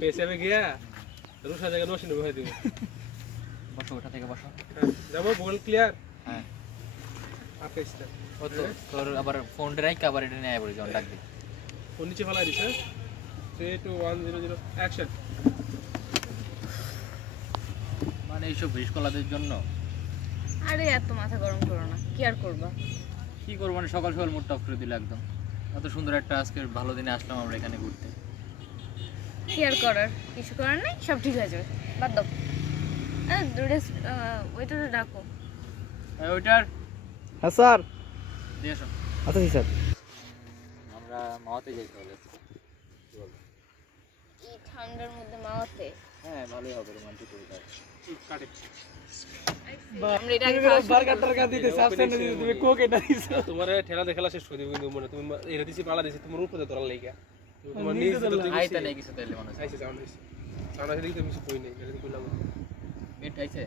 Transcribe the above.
পেছাবে গিয়া রুশা জায়গা নসিন বহাই দিব। বসো, ওটা থেকে বসো। যাবো বল ক্লিয়ার। হ্যাঁ আকাইস্তা ও তো তোর আবার ফোন রাইখ আবার এটা নিয়ে আইবো জন ডাক দে। ফোন নিচে ফেলাই দিছে। 3 2 1 0 0 অ্যাকশন। মানে এইসব ভিসকলাদের জন্য আরে এত মাথা গরম করো না, কি আর করবা? কি করবো, মানে সকাল সকাল মুডটা অফ করে দিল একদম। এত সুন্দর একটা আজকের ভালো দিনে আসলাম আমরা এখানে ঘুরতে। কি আর করার, কিছু করার নেই, সব ঠিক হয়ে যাবে, বাদ দাও। ওইটা ডাকো। ওইটার হ্যাঁ স্যার। দিয়ে আসো। আচ্ছা জি স্যার। আমরা মাওয়াতে যাই তাহলে। এই ঠান্ডার মধ্যে মাওয়াতে? হ্যাঁ ভালোই হবে, রোমান্টিক হবে। কাটে। আমরা এটা আগে খাওয়া শুরু বার্গার করি। টার্গার দিতে সাবস্টেন্স দিতে তুমি কোক এটা দিছো। তোমার ঠেলা দেখালা শেষ করে দিব কিন্তু মনে তুমি এরা দিছি পালা দিছি তোমার উপরে ধরার লাইগা। তোমার নিজে তো আইতা নেই কিছু তাইলে মানুষ। আইছে সাউন্ড আইছে। সাউন্ড আইছে দেখি তুমি কিছু কই নাই, এটা কইলাম। মিট আইছে।